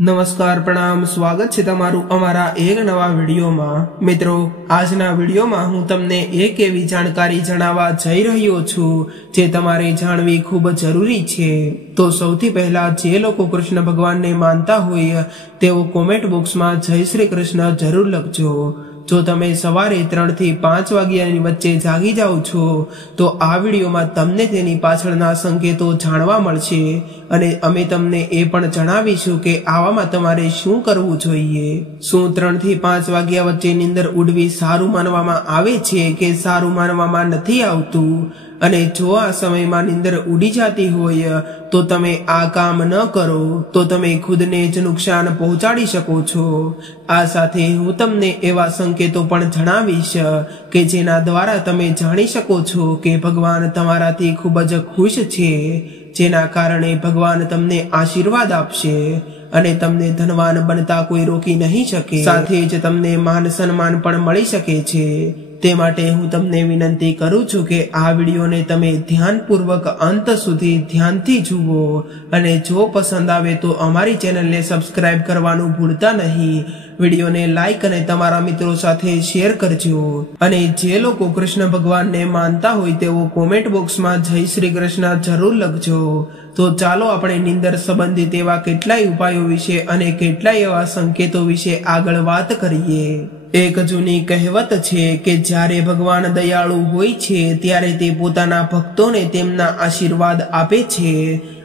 नमस्कार प्रणाम स्वागत है तमारू अमारा एक नवा वीडियो में। मित्रों आजना वीडियो में हूँ तमने एक एवी जानकारी जणावा जई रह्यो छूं जे तमारे जाणवी खूब जरूरी छे। तो सौथी पहला जे लोको कृष्ण भगवान ने मानता होय तेओ कमेंट बॉक्स में जय श्री कृष्ण जरूर लखजो। जो तमे सवारे 3 થી 5 વાગ્યાની વચ્ચે જાગી જાઓ છો તો આ વિડીયોમાં તમને તેની પાછળના સંકેતો જાણવા મળશે અને અમે તમને એ પણ જણાવીશું કે આવામાં તમારે શું કરવું જોઈએ। શું 3 થી 5 વાગ્યા વચ્ચે નીંદર ઉડવી સારું માનવામાં આવે છે કે સારું માનવામાં નથી આવતું અને જો આ સમયમાં નીંદર ઉડી જાતી હોય તો તમે આ કામ ન કરો તો તમે ખુદને જ નુકસાન પહોંચાડી શકો છો। આ સાથે હું તમને એવા સંકેતો પણ જણાવીશ કે જેના દ્વારા તમે જાણી શકો છો કે ભગવાન તમારાથી ખૂબ જ ખુશ છે, જેના કારણે ભગવાન તમને આશીર્વાદ આપશે અને તમને ધનવાન બનતા કોઈ રોકી નહીં શકે, સાથે જ તમને માન સન્માન પણ મળી શકે છે। તે માટે હું તમને વિનંતી કરું છું કે આ વિડીયોને તમે ધ્યાનપૂર્વક અંત સુધી ધ્યાનથી જુઓ અને જો પસંદ આવે તો અમારી ચેનલને સબસ્ક્રાઇબ કરવાનું ભૂલતા નહીં। વિડીયોને લાઈક અને તમારા મિત્રો સાથે શેર કરજો અને જે લોકો કૃષ્ણ ભગવાનને માનતા હોય તેઓ કોમેન્ટ બોક્સમાં જય શ્રી કૃષ્ણ જરૂર લખજો। તો ચાલો આપણે નીંદર સંબંધિત એવા કેટલાય ઉપાયો વિશે અને કેટલાય એવા સંકેતો વિશે આગળ વાત કરીએ। एक जूनी कहेवत छे के ज्यारे भगवान दयाळु होय छे त्यारे ते पोताना भक्तोने तेमना आशीर्वाद आपे छे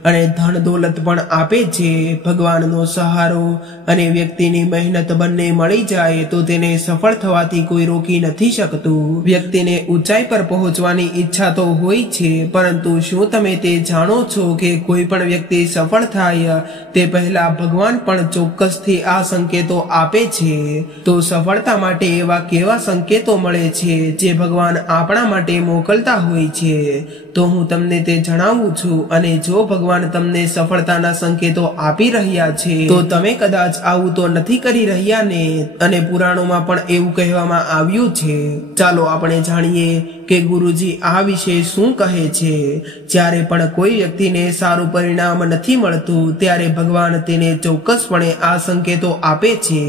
અને ધન દોલત પણ આપે છે। ભગવાનનો સહારો અને વ્યક્તિની મહેનત બંને મળી જાય તો તેને સફળ થવાથી કોઈ રોકી નથી શકતું। વ્યક્તિને ઊંચાઈ પર પહોંચવાની ઈચ્છા તો હોય છે, પરંતુ શું તમે તે જાણો છો કે કોઈ પણ વ્યક્તિ સફળ થાય તે પહેલા ભગવાન પણ ચોક્કસથી આ સંકેતો આપે છે। તો સફળતા માટે એવા કેવા સંકેતો મળે છે જે ભગવાન આપણા માટે મોકલતા હોય છે તો હું તમને તે જણાવું છું અને જો ભગવાન તમને સફળતાના સંકેતો આપી રહ્યા છે તો તમે કદાચ આવું તો નથી કરી રહ્યા ને, અને પુરાણોમાં પણ એવું કહેવામાં આવ્યું છે। ચાલો આપણે જાણીએ કે ગુરુજી આ વિશે શું કહે છે। જ્યારે પણ કોઈ વ્યક્તિને સારું પરિણામ નથી મળતું ત્યારે ભગવાન તેને ચોક્કસપણે આ સંકેતો આપે છે।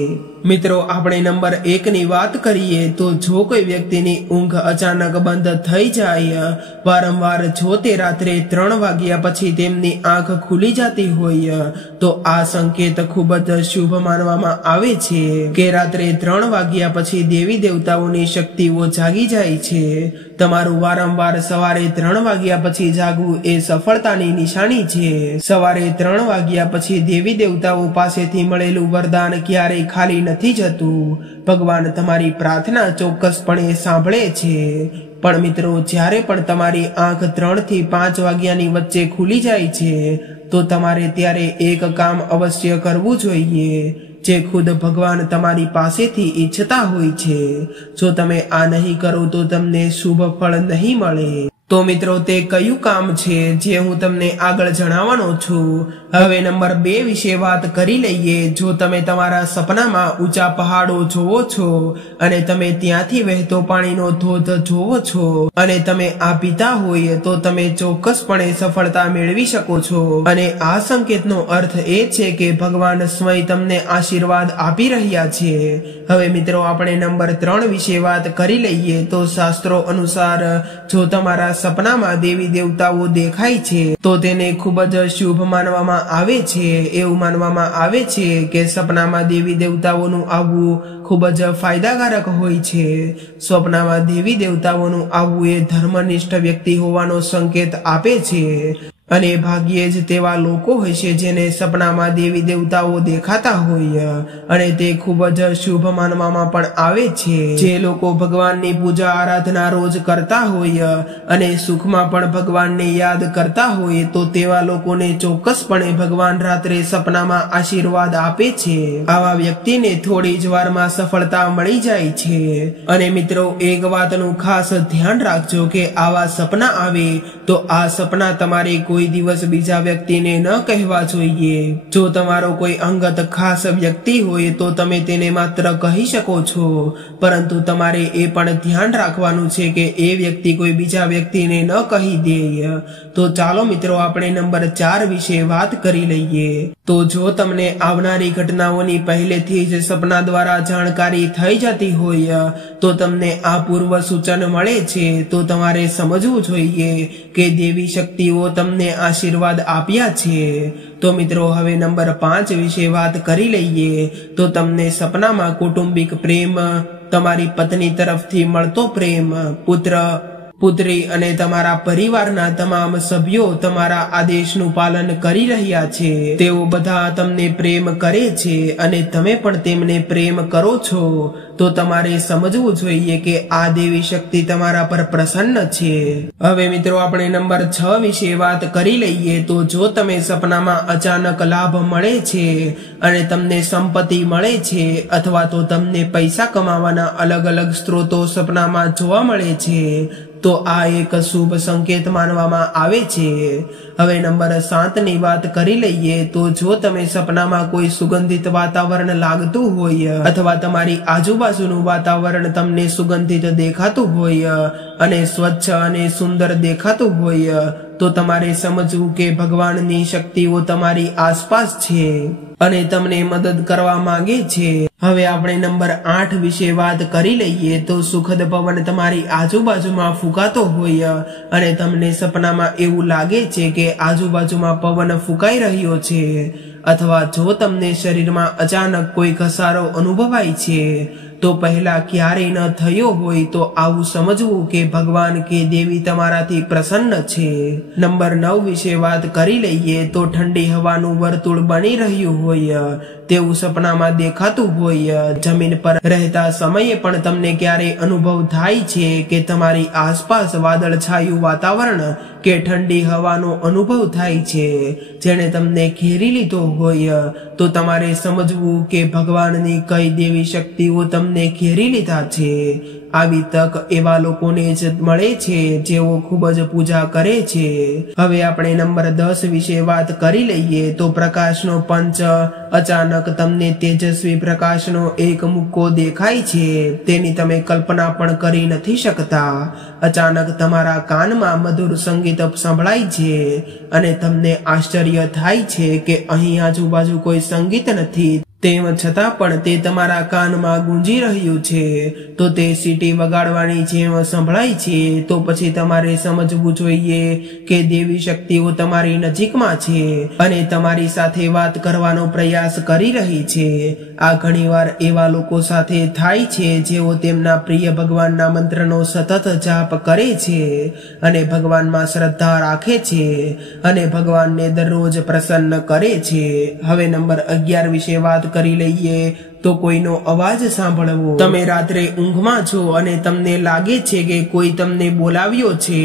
મિત્રો આપણે નંબર 1 ની વાત કરીએ તો જો કોઈ વ્યક્તિની ઊંઘ અચાનક બંધ થઈ જાય, વારંવાર જો તે રાત્રે 3 વાગ્યા પછી તેમની આંખ ખુલી જતી હોય તો આ સંકેત ખૂબ જ શુભ માનવામાં આવે છે કે રાત્રે 3 વાગ્યા પછી દેવી દેવતાઓની શક્તિઓ જાગી જાય છે। તમારું વારંવાર સવારે 3 વાગ્યા પછી જાગવું એ સફળતાની નિશાની છે। સવારે 3 વાગ્યા પછી દેવી દેવતાઓ પાસેથી મળેલું વરદાન ક્યારેય ખાલી નથી જતું। ભગવાન તમારી પ્રાર્થના ચોક્કસપણે સાંભળે છે। પણ મિત્રો જ્યારે પણ તમારી આંખ 3 થી 5 વાગ્યાની વચ્ચે ખુલી જાય છે તો તમારે ત્યારે એક કામ અવશ્ય કરવું જોઈએ જે ખુદ ભગવાન તમારી પાસેથી ઈચ્છતા હોય છે। જો તમે આ નહીં કરો તો તમને શુભ ફળ નહીં મળે। તો મિત્રો તે કયું કામ છે જે હું તમને આગળ જણાવવાનો છું। હવે નંબર 2 વિશે વાત કરી લઈએ। જો તમે તમારા સપનામાં ઊંચા પહાડો જોવો છો અને તમે ત્યાંથી વહેતો પાણીનો ધોધ જોવો છો અને તમે આ પીતા હોય તો તમે ચોક્કસપણે સફળતા મેળવી શકો છો અને આ સંકેતનો અર્થ એ છે કે ભગવાન સ્વયં તમને આશીર્વાદ આપી રહ્યા છે। હવે મિત્રો આપણે નંબર 3 વિશે વાત કરી લઈએ। તો શાસ્ત્રો અનુસાર જો તમારા સપનામાં દેવી દેવતાઓ દેખાય છે તો તેને ખૂબ જ શુભ માનવામાં આવે છે। એવું માનવામાં આવે છે કે સપનામાં દેવી દેવતાઓનું આવવું ખૂબ જ ફાયદાકારક હોય છે। સ્વપ્નમાં દેવી દેવતાઓનું આવવું એ ધર્મનિષ્ઠ વ્યક્તિ હોવાનો સંકેત આપે છે અને ભાગ્યે જ તેવા લોકો હશે જેને સપનામાં દેવી દેવતાઓ દેખાતા હોય અને તે ખૂબ જ શુભ માનવામાં પણ આવે છે। જે લોકો ભગવાનની પૂજા આરાધના રોજ કરતા હોય અને સુખમાં પણ ભગવાનને યાદ કરતા હોય તો તેવા લોકોને ચોક્કસપણે ભગવાન રાત્રે સપનામાં આશીર્વાદ આપે છે। આવા વ્યક્તિને થોડી જ વારમાં સફળતા મળી જાય છે। અને મિત્રો એક વાતનું ખાસ ધ્યાન રાખજો કે આવા સપના આવે તો આ સપના તમારે કોઈ દિવસ બીજા વ્યક્તિને ન કહેવા જોઈએ। જો તમારો કોઈ અંગત ખાસ વ્યક્તિ હોય તો તમે તેને માત્ર કહી શકો છો, પરંતુ તમારે એ પણ ધ્યાન રાખવાનું છે કે એ વ્યક્તિ કોઈ બીજા વ્યક્તિને ન કહી દે। તો ચાલો મિત્રો આપણે નંબર 4 વિશે વાત કરી લઈએ। તો જો તમને આવનારી ઘટનાઓની પહેલેથી જ સપના દ્વારા જાણકારી થઈ જતી હોય તો તમને આ પૂર્વ સૂચન મળે છે, તો તમારે સમજવું જોઈએ કે દેવી શક્તિઓ તમને આશીર્વાદ આપ્યા છે। તો મિત્રો હવે નંબર 5 વિશે વાત કરી લઈએ। તો તમને સપનામાં કૌટુંબિક પ્રેમ, તમારી પત્ની તરફથી મળતો પ્રેમ, પુત્ર પુત્રી અને તમારા પરિવારના તમામ સભ્યો તમારા આદેશનું પાલન કરી રહ્યા છે। તેઓ બધા તમને પ્રેમ કરે છે અને તમે પણ તેમને પ્રેમ કરો છો। તો તમારે સમજવું જોઈએ કે આ દેવી શક્તિ તમારા પર પ્રસન્ન છે। હવે મિત્રો આપણે નંબર 6 વિશે વાત કરી લઈએ। તો જો તમે સપનામાં અચાનક લાભ મળે છે અને તમને સંપત્તિ મળે છે અથવા તો તમને પૈસા કમાવાના અલગ અલગ સ્ત્રોતો સપનામાં જોવા મળે છે તો આ એક શુભ સંકેત માનવામાં આવે છે। હવે નંબર 7 ની વાત કરી લઈએ। તો જો તમે સપનામાં કોઈ સુગંધિત વાતાવરણ લાગતું હોય અથવા તમારી આજુબાજુનું વાતાવરણ તમને સુગંધિત દેખાતું હોય અને સ્વચ્છ અને સુંદર દેખાતું હોય તો તમારે સમજવું કે ભગવાનની શક્તિઓ તમારી આસપાસ છે અને તમને મદદ કરવા માંગે છે। હવે આપણે નંબર 8 વિશે વાત કરી લઈએ। તો સુખદ પવન તમારી આજુબાજુમાં ફૂંકાતો હોય અને તમને સપનામાં એવું લાગે છે કે આજુબાજુમાં પવન ફૂંકાઈ રહ્યો છે અથવા જો તમને શરીરમાં અચાનક કોઈ ઘસારો અનુભવાય છે તો પહેલા ક્યારેય ન થયો હોય તો આવું સમજવું કે ભગવાન કે દેવી તમારાથી પ્રસન્ન છે। નંબર 9 વિશે વાત કરી લઈએ। તો ઠંડી હવાનું વર્તુળ બની રહ્યું હોય તેવું સપનામાં દેખાતું હોય। જમીન પર રહેતા સમયે પણ તમને ક્યારેય અનુભવ થાય છે કે તમારી આસપાસ વાદળછાયું વાતાવરણ કે ઠંડી હવાનો અનુભવ થાય છે જેણે તમને ઘેરી લીધો હોય તો તમારે સમજવું કે ભગવાનની કઈ દેવી શક્તિઓ તમને ઘેરી લીધા છે। આવી તક એવા લોકોને જ મળે છે જેઓ ખૂબ જ પૂજા કરે છે। હવે આપણે નંબર 10 વિશે વાત કરી લઈએ। તો પ્રકાશનો પંચ, અચાનક તમને તેજસ્વી પ્રકાશનો એક મુક્કો દેખાય છે તેની તમે કલ્પના પણ કરી નથી શકતા। અચાનક તમારા કાનમાં મધુર સંગીત સંભળાય છે અને તમને આશ્ચર્ય થાય છે કે અહીં આજુબાજુ કોઈ સંગીત નથી, તેમ છતાં પણ તે તમારા કાનમાં ગુંજી રહ્યું છે। તો તે સીટી વગાડવાની જેમ સંભળાય છે। તો પછી તમારે સમજવું જોઈએ કે દેવી શક્તિઓ તમારી નજીકમાં છે અને તમારી સાથે વાત કરવાનો પ્રયાસ કરી રહી છે। આ ઘણીવાર એવા લોકો સાથે થાય છે જેઓ તેમના પ્રિય ભગવાનના મંત્રનો સતત જાપ કરે છે અને ભગવાનમાં શ્રદ્ધા રાખે છે અને ભગવાનને દરરોજ પ્રસન્ન કરે છે। હવે નંબર 11 વિશે વાત કરી લઈએ। તો કોઈનો અવાજ સાંભળવો। તમે રાત્રે ઊંઘમાં છો અને તમને લાગે છે કે કોઈ તમને બોલાવ્યો છે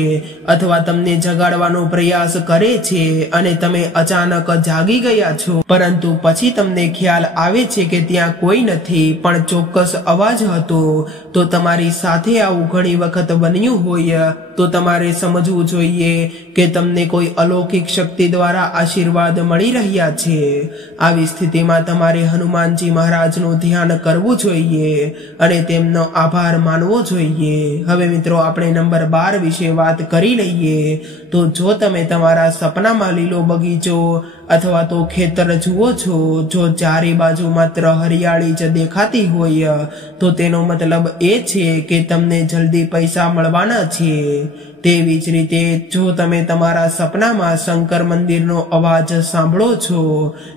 અથવા તમને જગાડવાનો પ્રયાસ કરે છે અને તમે અચાનક જાગી ગયા છો, પરંતુ પછી તમને ખ્યાલ આવે છે કે ત્યાં કોઈ નથી પણ ચોક્કસ અવાજ હતો। તો તમારી સાથે આવું ઘણી વખત બન્યું હોય તો તમારે સમજવું જોઈએ કે તમને કોઈ અલૌકિક શક્તિ દ્વારા આશીર્વાદ મળી રહ્યા છે। આવી સ્થિતિમાં તમારે હનુમાનજી મહારાજનું ધ્યાન કરવું જોઈએ અને તેમનો આભાર માનવો જોઈએ। હવે મિત્રો આપણે નંબર 12 વિશે વાત કરી લઈએ। તો જો તમે તમારા સપનામાં લીલો બગીચો અથવા તો ખેતર જુઓ છો, જો ચારે બાજુ માત્ર હરિયાળી જ દેખાતી હોય તો તેનો મતલબ એ છે કે તમને જલ્દી પૈસા મળવાના છે। તેવી જ રીતે જો તમે તમારા સપનામાં શંકર મંદિરનો અવાજ સાંભળો છો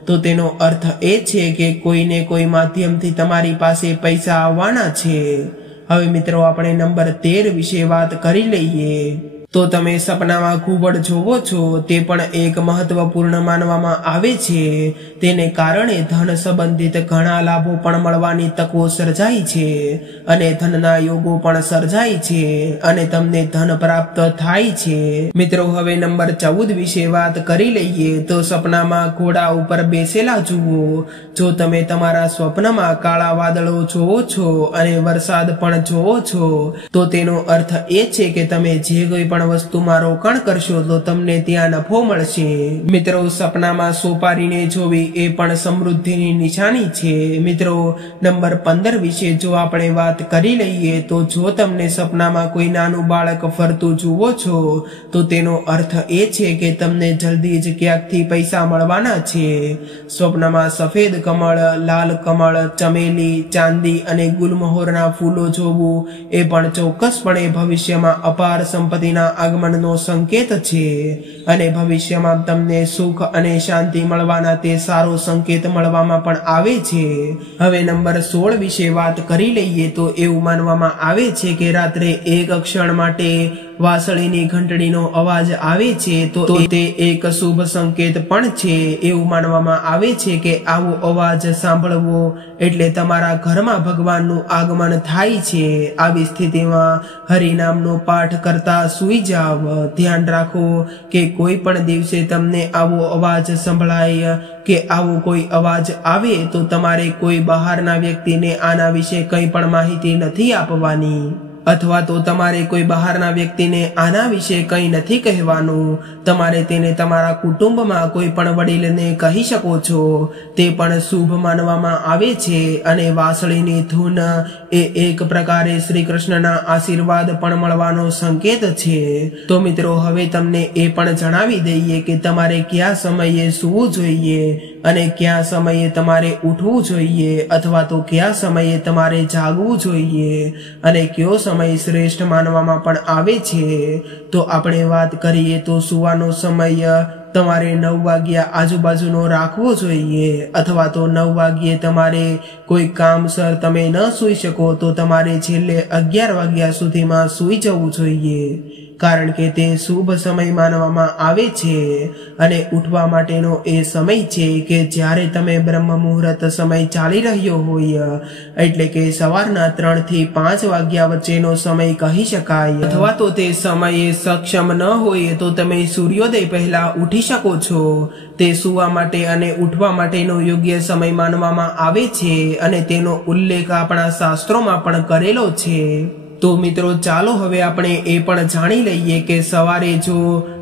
તો તેનો અર્થ એ છે કે કોઈને કોઈ માધ્યમથી તમારી પાસે પૈસા આવવાના છે। હવે મિત્રો આપણે નંબર 13 વિશે વાત કરી લઈએ। તો તમે સપનામાં ઘુવડ જોવો છો તે પણ એક મહત્વપૂર્ણ માનવામાં આવે છે। તેને કારણે ધન સંબંધિત ઘણા લાભો પણ મળવાની તકો સર્જાય છે અને ધનના યોગો પણ સર્જાય છે અને તમને ધન પ્રાપ્ત થાય છે। મિત્રો હવે નંબર 14 વિશે વાત કરી લઈએ। તો સપનામાં ઘોડા ઉપર બેસેલા જુઓ। જો તમે તમારા સ્વપ્નમાં કાળા વાદળો જોવો છો અને વરસાદ પણ જોવો છો તો તેનો અર્થ એ છે કે તમે જે કોઈ પણ પણ વસ્તુમાં રોકાણ કરશો તો તમને ત્યાં નફો મળશે। મિત્રો, સપનામાં સોપારીને જોવી એ પણ સમૃદ્ધિની નિશાની છે। મિત્રો, નંબર 15 વિશે જો આપણે વાત કરી લઈએ તો જો તમને સપનામાં કોઈ નાનું બાળક ફરતું જુઓ છો તો તેનો અર્થ એ છે કે તમને જલ્દી જ ક્યાંકથી પૈસા મળવાના છે। સ્વપ્નમાં સફેદ કમળ, લાલ કમળ, ચમેલી, ચાંદી અને ગુલમહોરના ફૂલો જોવું એ પણ ચોક્કસપણે ભવિષ્યમાં અપાર સંપત્તિના આગમનનો સંકેત છે અને ભવિષ્યમાં તમને સુખ અને શાંતિ મળવાના તે સારો સંકેત મળવામાં પણ આવે છે। હવે નંબર 16 વિશે વાત કરી લઈએ તો એવું માનવામાં આવે છે કે રાત્રે એક ક્ષણ માટે વાંસળીની ઘંટડીનો અવાજ આવે છે તો તે એક શુભ સંકેત પણ છે। એવું માનવામાં આવે છે કે આવો અવાજ સાંભળવો એટલે તમારા ઘરમાં ભગવાનનું આગમન થાય છે। આવી સ્થિતિમાં હરિનામનો પાઠ કરતા સૂઈ જાવ। ધ્યાન રાખો કે કોઈ પણ દિવસે તમને આવો અવાજ સંભળાય કે આવો કોઈ અવાજ આવે તો તમારે કોઈ બહારના વ્યક્તિને આના વિશે કંઈ પણ માહિતી નથી આપવાની અથવા તો તમારે કોઈ બહારના વ્યક્તિને આના વિશે કંઈ નથી કહેવાનું। તમારે તેને તમારા કુટુંબમાં કોઈ પણ વડીલને કહી શકો છો। તે પણ શુભ માનવામાં આવે છે અને વાંસળીની ધૂન એ એક પ્રકારે શ્રી કૃષ્ણના આશીર્વાદ પણ મળવાનો સંકેત છે। તો મિત્રો, હવે તમને એ પણ જણાવી દઈએ કે તમારે કયા સમયે સૂવું જોઈએ અને કયા સમયે તમારે ઉઠવું જોઈએ અથવા તો કયા સમયે તમારે જાગવું જોઈએ અને કયો સમય શ્રેષ્ઠ માનવામાં પણ આવે છે। તો આપણે વાત કરીએ તો સૂવાનો સમય તમારે 9 વાગ્યા આજુબાજુનો રાખવો જોઈએ અથવા તો 9 વાગ્યે તમારે કોઈ કામસર તમે ન સૂઈ શકો તો તમારે છેલ્લે 11 વાગ્યા સુધીમાં સૂઈ જવું જોઈએ કારણ કે તે શુભ સમય માનવામાં આવે છે અને ઉઠવા માટેનો એ સમય છે કે જ્યારે તમે બ્રહ્મ મુહૂર્ત સમય ચાલી રહ્યો હોય એટલે કે સવારના 3 થી 5 વાગ્યા વચ્ચેનો સમય કહી શકાય અથવા તો તે સમયે સક્ષમ ન હોય તો તમે સૂર્યોદય પહેલા ઉઠી શકો છો। તે સૂવા માટે અને ઉઠવા માટેનો યોગ્ય સમય માનવામાં આવે છે અને તેનો ઉલ્લેખ આપણા શાસ્ત્રોમાં પણ કરેલો છે। તો મિત્રો, ચાલો હવે આપણે એ પણ જાણી લઈએ કે સવારે જો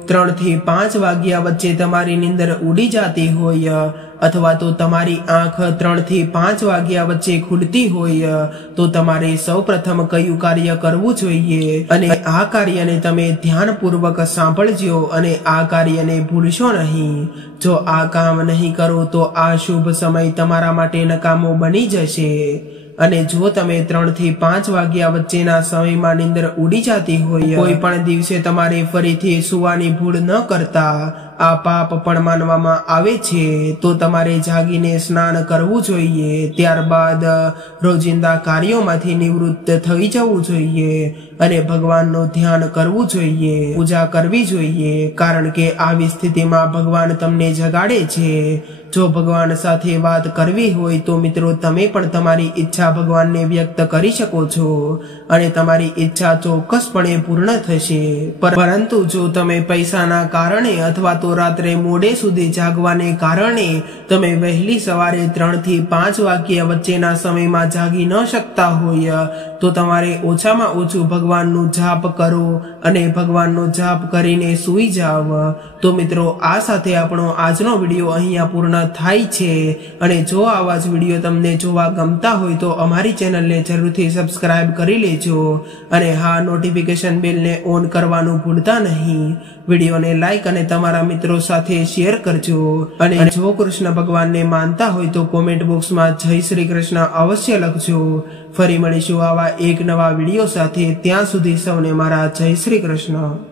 3 થી 5 વાગ્યા વચ્ચે તમારી નીંદર ઉડી જતી હોય અથવા તો તમારી આંખ 3 થી 5 વાગ્યા વચ્ચે ખુલતી હોય તો તમારે સૌપ્રથમ કયું કાર્ય કરવું જોઈએ અને આ કાર્યને તમે ધ્યાનપૂર્વક સાંભળજો અને આ કાર્યને ભૂલશો નહીં। જો આ કામ નહીં કરો તો આ શુભ સમય તમારા માટે નકામો બની જશે અને જો તમે 3 થી 5 વાગ્યા વચ્ચેના સમયમાં નીંદર ઉડી જતી હોય કોઈ પણ દિવસે તમારે ફરીથી સૂવાની ભૂલ ન કરતા આ પાપ પણ માનવામાં આવે છે। તો તમારે જાગીને સ્નાન કરવું જોઈએ, ત્યારબાદ રોજિંદા કાર્યોમાંથી નિવૃત્ત થઈ જવું જોઈએ અને ભગવાનનું ધ્યાન કરવું જોઈએ, પૂજા કરવી જોઈએ કારણ કે આવી સ્થિતિમાં ભગવાન તમને જગાડે છે। જો ભગવાન સાથે વાત કરવી હોય તો મિત્રો તમે પણ તમારી ઈચ્છા ભગવાનને વ્યક્ત કરી શકો છો અને તમારી ઈચ્છા ચોક્કસપણે પૂર્ણ થશે। પરંતુ જો તમે પૈસાના કારણે અથવા તો રાત્રે મોડે સુધી જાગવાને કારણે તમે વહેલી સવારે 3 થી 5 વાગ્યા વચ્ચેના સમયમાં જાગી ન શકતા હોય તો તમારે ઓછામાં ઓછું ભગવાનનું જાપ કરો અને ભગવાનનો જાપ કરીને સૂઈ જાવ। તો મિત્રો, આ સાથે આપણો આજનો વિડીયો અહીંયા પૂર્ણ થાય છે અને જો આવા જ વિડીયો તમને જોવા ગમતા હોય તો અમારી ચેનલને જરૂરથી સબસ્ક્રાઇબ કરી લેજો અને હા, નોટિફિકેશન બેલને ઓન કરવાનું ભૂલતા નહીં। વિડીયોને લાઈક અને તમારા મિત્રો સાથે શેર કરજો અને જો કૃષ્ણ ભગવાનને માનતા હોય તો કોમેન્ટ બોક્સમાં જય શ્રી કૃષ્ણ અવશ્ય લખજો। ફરી મળીશું આવા એક નવા વિડીયો સાથે, ત્યાં સુધી સૌને મારા જય શ્રી કૃષ્ણ।